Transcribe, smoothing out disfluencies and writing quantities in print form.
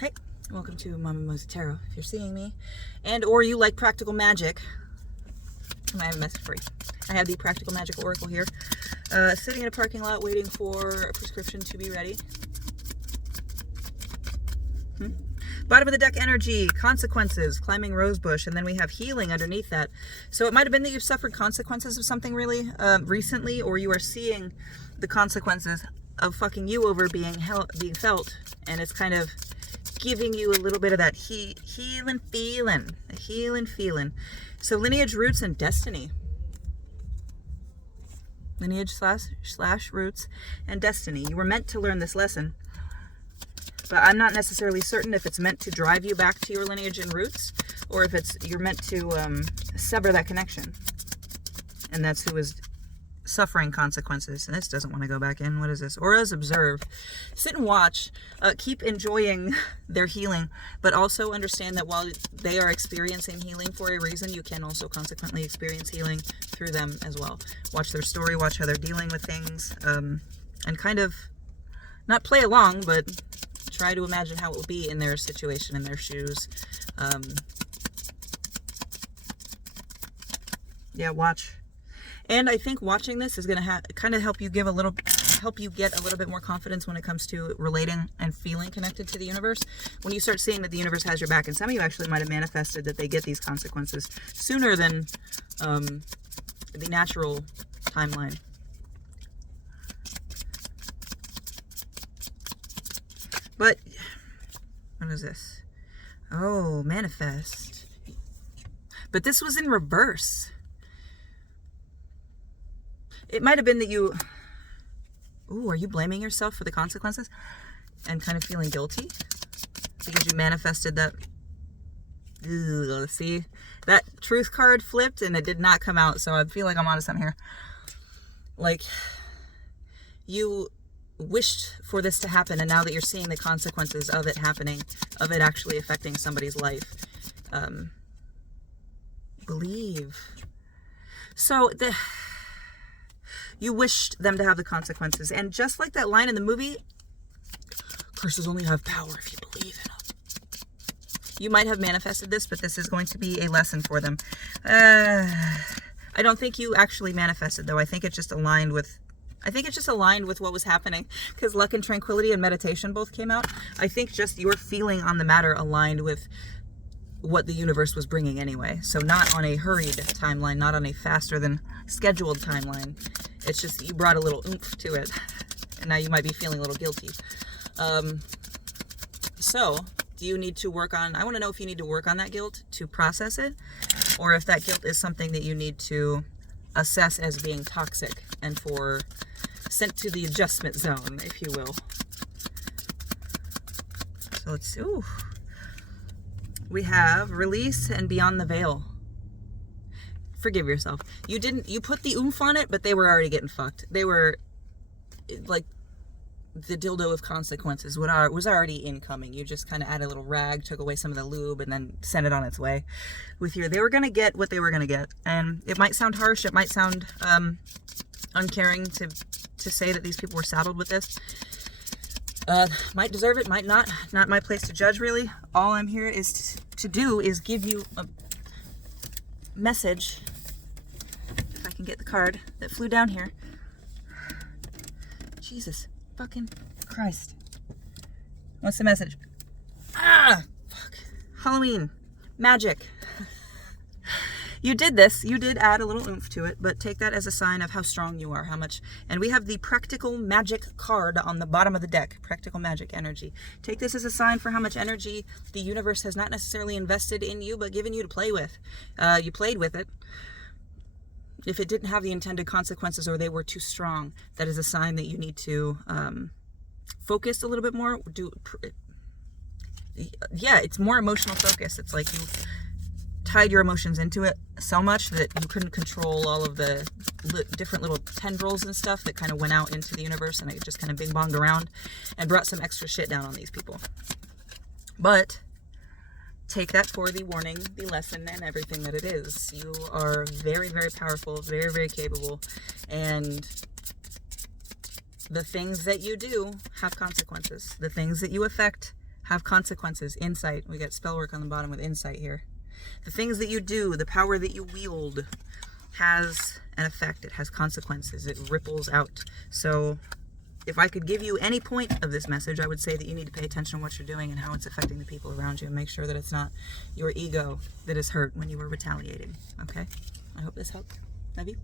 Hey, welcome to Mama Mosey Tarot. If you're seeing me and or you like practical magic, I have a message for you. I have the Practical Magic Oracle here, sitting in a parking lot waiting for a prescription to be ready. Bottom of the deck energy, consequences, climbing rosebush, and then we have healing underneath that. So it might have been that you've suffered consequences of something really recently, or you are seeing the consequences of fucking you over being felt, and it's kind of giving you a little bit of that healing feeling. So lineage, roots, and destiny. Lineage slash roots and destiny. You were meant to learn this lesson, but I'm not necessarily certain if it's meant to drive you back to your lineage and roots, or if you're meant to sever that connection. And that's who is suffering consequences. And this doesn't want to go back in. What is this? Auras, observe. Sit and watch. Keep enjoying their healing, but also understand that while they are experiencing healing for a reason, you can also consequently experience healing through them as well. Watch their story, watch how they're dealing with things, and kind of not play along, but try to imagine how it will be in their situation, in their shoes. Yeah, watch. And I think watching this is going to kind of help you get a little bit more confidence when it comes to relating and feeling connected to the universe. When you start seeing that the universe has your back, and some of you actually might have manifested that they get these consequences sooner than the natural timeline. But what is this? Oh, manifest. But this was in reverse. It might have been that you... Ooh, are you blaming yourself for the consequences and kind of feeling guilty because you manifested that? Ugh, see, that truth card flipped and it did not come out, so I feel like I'm onto something here. Like, you wished for this to happen, and now that you're seeing the consequences of it happening, of it actually affecting somebody's life, believe. So you wished them to have the consequences. And just like that line in the movie, curses only have power if you believe in them. You might have manifested this, but this is going to be a lesson for them. I don't think you actually manifested, though. I think it just aligned with what was happening, because luck and tranquility and meditation both came out. I think just your feeling on the matter aligned with what the universe was bringing anyway. So not on a hurried timeline, not on a faster than scheduled timeline. It's just you brought a little oomph to it, and now you might be feeling a little guilty. So do you need to work on, I want to know if you need to work on that guilt to process it, or if that guilt is something that you need to assess as being toxic and sent to the adjustment zone, if you will. So let's see. Ooh. We have release and beyond the veil. Forgive yourself. You put the oomph on it, but they were already getting fucked. They were like the dildo of consequences was already incoming. You just kind of add a little rag, took away some of the lube, and then sent it on its way. They were going to get what they were going to get. And it might sound harsh. It might sound uncaring to say that these people were saddled with this. Might deserve it, might not. Not my place to judge, really. All I'm here to do is give you a message. If I can get the card that flew down here. Jesus fucking Christ. What's the message? Fuck. Halloween. Magic. You did this. You did add a little oomph to it, but take that as a sign of how strong you are, how much. And we have the Practical Magic card on the bottom of the deck. Practical Magic energy. Take this as a sign for how much energy the universe has not necessarily invested in you, but given you to play with. You played with it. If it didn't have the intended consequences or they were too strong, that is a sign that you need to focus a little bit more. It's more emotional focus. It's like you tied your emotions into it so much that you couldn't control all of the different little tendrils and stuff that kind of went out into the universe, and it just kind of bing-bonged around and brought some extra shit down on these people. But take that for the warning, the lesson, and everything that it is. You are very, very powerful, very, very capable, and the things that you do have consequences. The things that you affect have consequences. Insight. We got spell work on the bottom with insight here. The things that you do, the power that you wield, has an effect. It has consequences. It ripples out. So if I could give you any point of this message, I would say that you need to pay attention to what you're doing and how it's affecting the people around you, and make sure that it's not your ego that is hurt when you were retaliating. Okay? I hope this helped. Love you.